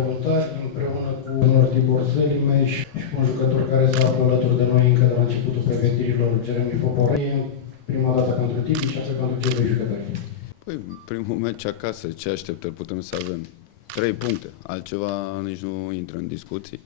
voluntari, împreună cu domnul Tibor Selimeș și cu un jucător care se află alături de noi încă de la începutul pregătirilor, Jeremy Foporei. Prima dată pentru Tibi și asta pentru cei doi jucători. Păi, primul meci acasă, ce așteptări putem să avem? 3 puncte, altceva nici nu intră în discuții.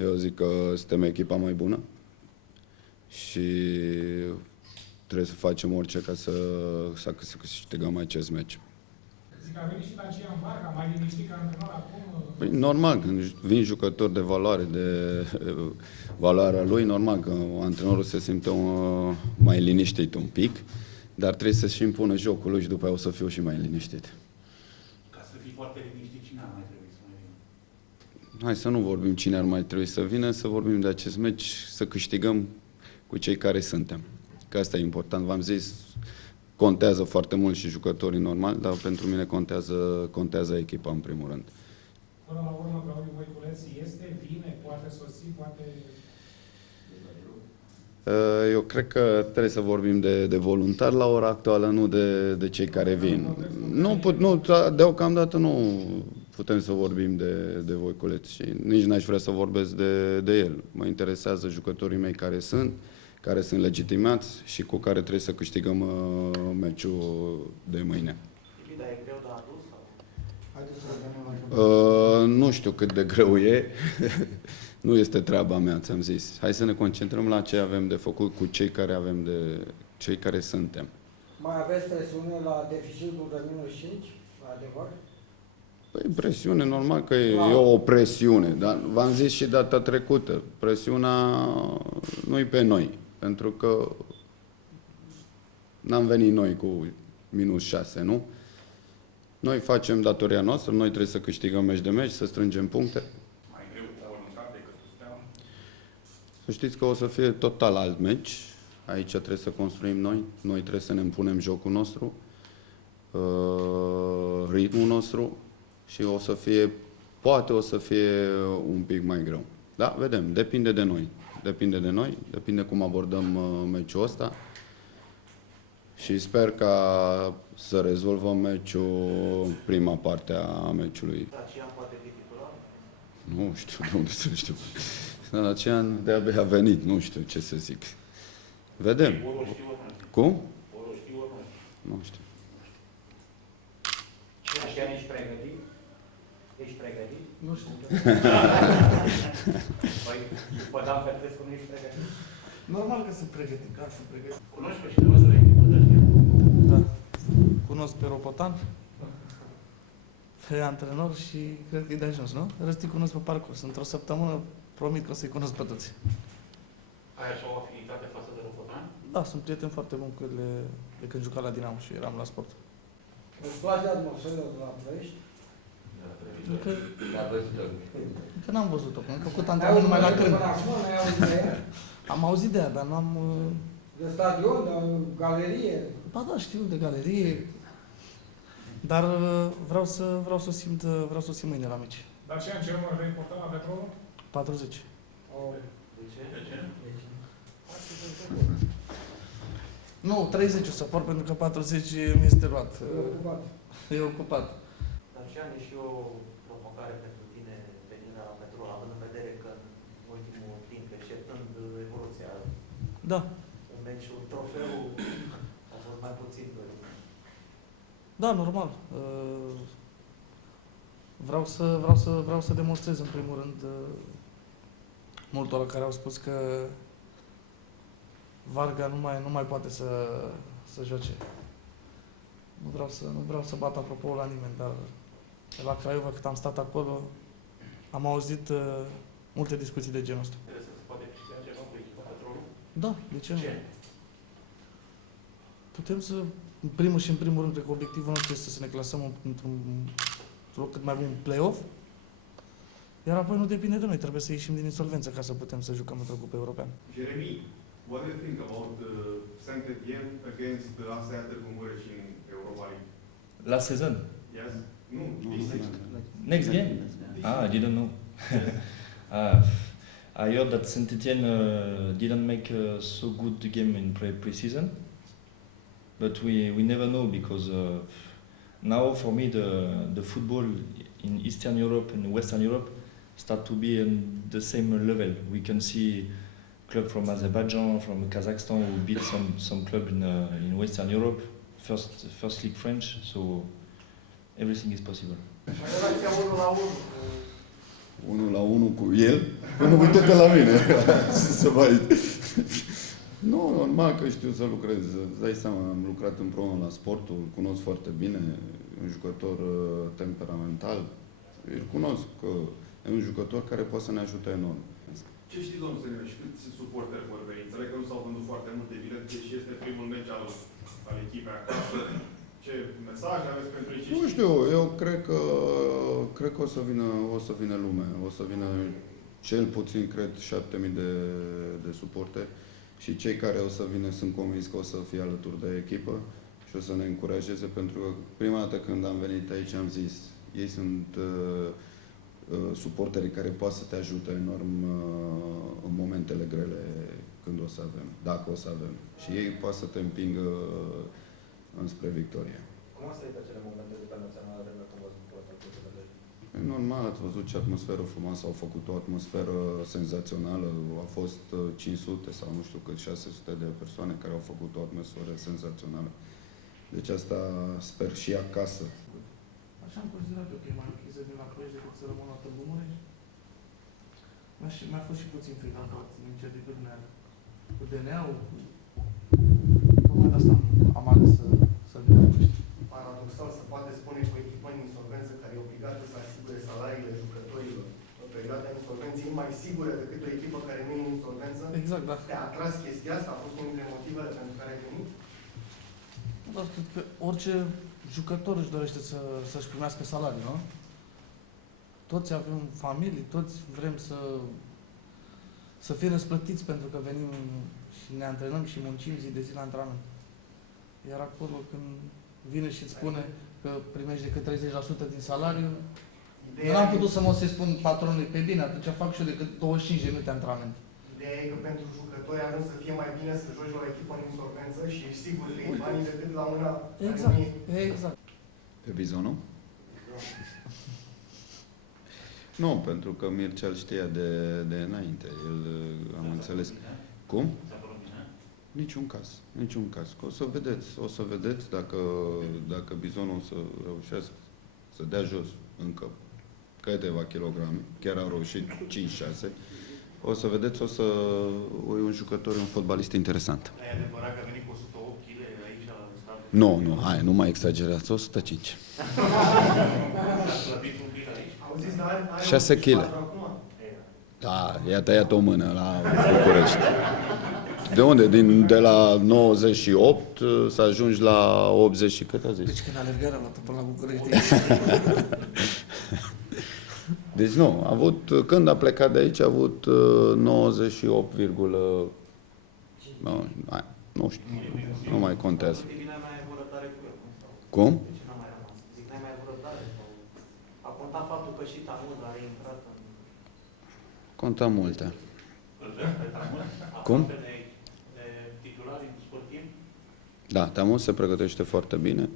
Eu zic că suntem echipa mai bună și trebuie să facem orice ca să câștigăm acest meci. Zic că a venit și Dacian Varga, mai liniștit ca antrenor acum? Păi, normal, când vin jucători de valoare, de valoarea lui, normal că antrenorul se simte mai liniștit un pic, dar trebuie să-și impună jocul lui și după aia o să fiu și mai liniștit. Ca să fii foarte liniștit, cine ar mai trebui să mai vină? Hai să nu vorbim cine ar mai trebui să vină, să vorbim de acest meci, să câștigăm cu cei care suntem. Că asta e important, v-am zis, contează foarte mult și jucătorii normal, dar pentru mine contează echipa în primul rând. Până la urmă, Claudiu Voiculeț este, vine, poate sosi, poate... Eu cred că trebuie să vorbim de voluntari la ora actuală, nu de cei care vin. Deocamdată nu putem să vorbim de Voiculeț și nici n-aș vrea să vorbesc de el. Mă interesează jucătorii mei care sunt legitimați și cu care trebuie să câștigăm meciul de mâine. Dar e greu de adus? Nu știu cât de greu e. Nu este treaba mea, ți-am zis. Hai să ne concentrăm la ce avem de făcut cu cei care suntem. Mai aveți presiune la deficitul de minus 5, la adevăr? Păi presiune, normal că e o presiune, dar v-am zis și data trecută, presiunea nu-i pe noi, pentru că n-am venit noi cu minus 6, nu? Noi facem datoria noastră, noi trebuie să câștigăm meci de meci, să strângem puncte. Mai greu voluntar decât cu Steaua? Să știți că o să fie total alt meci. Aici trebuie să construim noi trebuie să ne impunem jocul nostru, ritmul nostru și poate o să fie un pic mai greu. Da, vedem, depinde de noi. Depinde cum abordăm meciul ăsta și sper ca să rezolvăm meciul, prima parte a meciului. Dacian poate fi titular? Nu știu, de unde să știu. Dacian de-abia a venit, nu știu ce să zic. Vedem. Ori o știu, ori nu știu. Cum? Ori o știu, ori nu știu. Nu știu. Dacian, ești pregătit? Ești pregătit? Nu știu. Păi, după Dan Petrescu nu ești pregătit? Normal că sunt pregătit, da, sunt pregătit. Cunoști pe cineva de la echipă, Dacian? Da. Cunosc pe Ropotan, pe antrenor și cred că e de ajuns, nu? Restul cunosc pe parcurs. Într-o săptămână promit că o să-i cunosc pe toți. Ai așa o afinitate față de Ropotan? Da, sunt prieten foarte bun cu el de când jucam la Dinamo și eram la sport. Îți place atmosfera de la Ploiești? Încă n-am văzut-o, că am făcut antrenament numai la Crân. Am auzit de ea, dar n-am... De stadion, de galerie? Ba da, știu de galerie, dar vreau să o simt mâine la meci. Dacian, ce număr vei purta la Petrolul? 40. De ce? De ce? Nu, 30 o să port pentru că 40 mi este luat. E ocupat. Dacian, e și o provocare pentru tine venirea la Petrol, având în vedere că în ultimul timp, exceptând evoluția, Da. un meci, un trofeu, a fost mai puțin dorit. Da, normal. Vreau să demonstrez în primul rând multora care au spus că Varga nu mai poate să joace. Nu vreau să bat apropo la nimeni, dar la Craiova, cât am stat acolo, am auzit multe discuții de genul ăsta. Trebuie să se poate câștiga ceva cu echipa Petrolul? Da, de ce nu? Ce? Putem să, în primul și în primul rând, cred că obiectivul nostru este să ne clasăm într-un loc cât mai bun play-off, iar apoi nu depinde de noi, trebuie să ieșim din insolvență ca să putem să jucăm într-o cupă europeană. Jeremy, what do you think about Saint-Étienne against Aseia Târgu Mureș in Europa League? Last season? Yes? No, this season. Next game? Ah, I didn't know. I heard that Saint-Étienne didn't make a so good game in pre-season, but we never know because now for me the football in Eastern Europe and Western Europe start to be on the same level. We can see club from Azerbaijan, from Kazakhstan who beat some club in Western Europe, first league French, so everything is possible. Relația 1-1. 1 la 1 cu el? Până uite-te la mine. Să mai... Nu, normal că știu să lucrez. Îți dai seama, am lucrat împreună la sportul, îl cunosc foarte bine, e un jucător temperamental. Îl cunosc că e un jucător care poate să ne ajute enorm. Ce știi, domnul Sănime, și câți suporteri vor veni? Înțeleg că nu s-au vândut foarte multe bilete, deși este primul meci al echipei acasă. Ce mesaj aveți pentru ei? Nu știu, eu cred că o să vină lume. O să vină cel puțin, cred, 7.000 de suporteri. Și cei care o să vină, sunt convins că o să fie alături de echipă și o să ne încurajeze, pentru că prima dată când am venit aici am zis, ei sunt suporterii care poate să te ajute enorm în momentele grele când o să avem, dacă o să avem. Și ei poate să te împingă înspre victorie. Cum ați trăit acele momente de pe națională de când v-ați bucurat aceste vederi? E normal, ați văzut ce atmosferă frumoasă, au făcut o atmosferă senzațională, au fost 500 sau nu știu cât, 600 de persoane care au făcut o atmosferă senzațională. Deci asta sper și acasă. Așa am considerat eu că e mai ok să vin la Cluj decât să rămân la Târgu Mureș. Mi-a fost și puțin frică că în incertitudinea cu DNA-ul. Tocmai de asta am ales să vin la Cluj. Paradoxal, se poate spune că o echipă în insolvență care e obligată să asigure salariile jucătorilor în perioada insolvenței e mai sigură decât o echipă care nu e în insolvență? Exact, da. Te-a atras chestia asta? A fost unul dintre motivele pentru care ai venit? Dar cred că orice jucător își dorește să-și primească salariul, nu? Toți avem familii, toți vrem să fim răsplătiți pentru că venim și ne antrenăm și muncim zi de zi la antrenament. Iar acolo când vine și îți spune că primești decât 30% din salariu, eu n-am putut să mă să-i spun patronului, pe bine, atunci fac și eu decât 25 de minute antrenament. Ideea e că pentru jucători ar să fie mai bine să joci la o echipă în insolvență și ești sigur că iei banii decât la una Exact, care nu e. exact. Pe Bizonul? Nu, pentru că Mircea îl știa de înainte. El, am înțeles. Cum? Niciun caz. Niciun caz. O să vedeți dacă Bizonul o să reușească să dea jos încă câteva kilograme, chiar au reușit 5-6, o să vedeți, e un jucător, un fotbalist interesant. E adevărat că a venit cu 108 kg aici la stadion? Nu, hai, nu mai exagerați, 105. Au zis, dar are 6 kg. acum? Da, i-a tăiat o mână la București. De unde? De la 98 să ajungi la 80 și cât a zis? Deci când alergarea a luat până la București. Deci nu, când a plecat de aici a avut 98, nu știu, nu mai contează. Cum? Deci n-a mai rămas. Zic, n-ai mai avut răbdare? A contat faptul că și Tamul a intrat în... Conta multe. Cum? De titulari sportivi? Da, Tamul se pregătește foarte bine,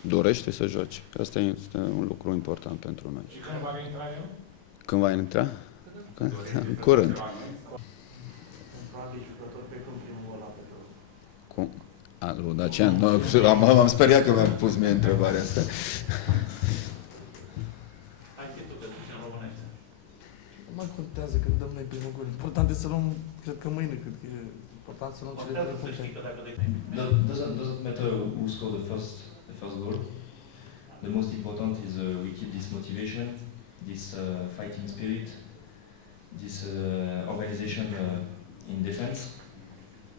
dorește să joace. Asta este un lucru important pentru noi. Și când va intra el? Când va intra? În curând. Probabil jucător pe când primul gol la Petrol. Cum? Lui Dacian? M-am speriat că mi-a pus mie întrebarea asta. Nu mai contează când dăm noi primul gol. Important e să luăm, cred că mâine, cred că e important să luăm cele 3 puncte. Doesn't matter who scored the first goal. The most important is we keep this motivation, this fighting spirit, this organization in defense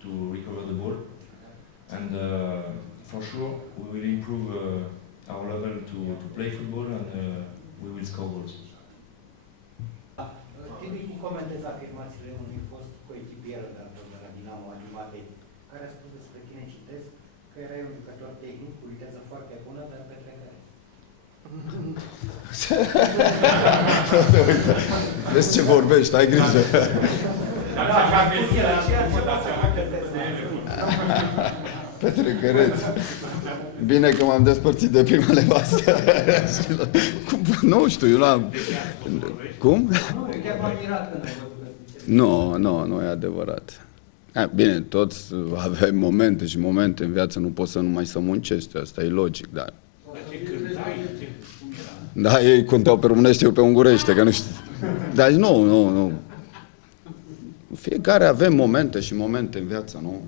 to recover the ball, and for sure we will improve our level to play football, and we will score goals. Cum comentezi afirmațiile unui fost coechipier de la Dinamo, Adi Matei, care a spus despre tine, citesc, că erai un jucător tehnic cu viteză foarte bună, dar pe trecere. Vezi ce vorbești, ai grijă. Petrecăreț. Bine că m-am despărțit de prima nevastă. Cum Nu știu, eu n-am... Cum? Nu, eu chiar m-am mirat când am văzut că ziceți. Nu e adevărat. Bine, toți avem momente și momente în viață, nu poți să nu mai să muncești, asta e logic, dar... Da, ei cântau pe românește, eu pe ungurește, că nu știu. Dar nu. Fiecare avem momente și momente în viață, nu?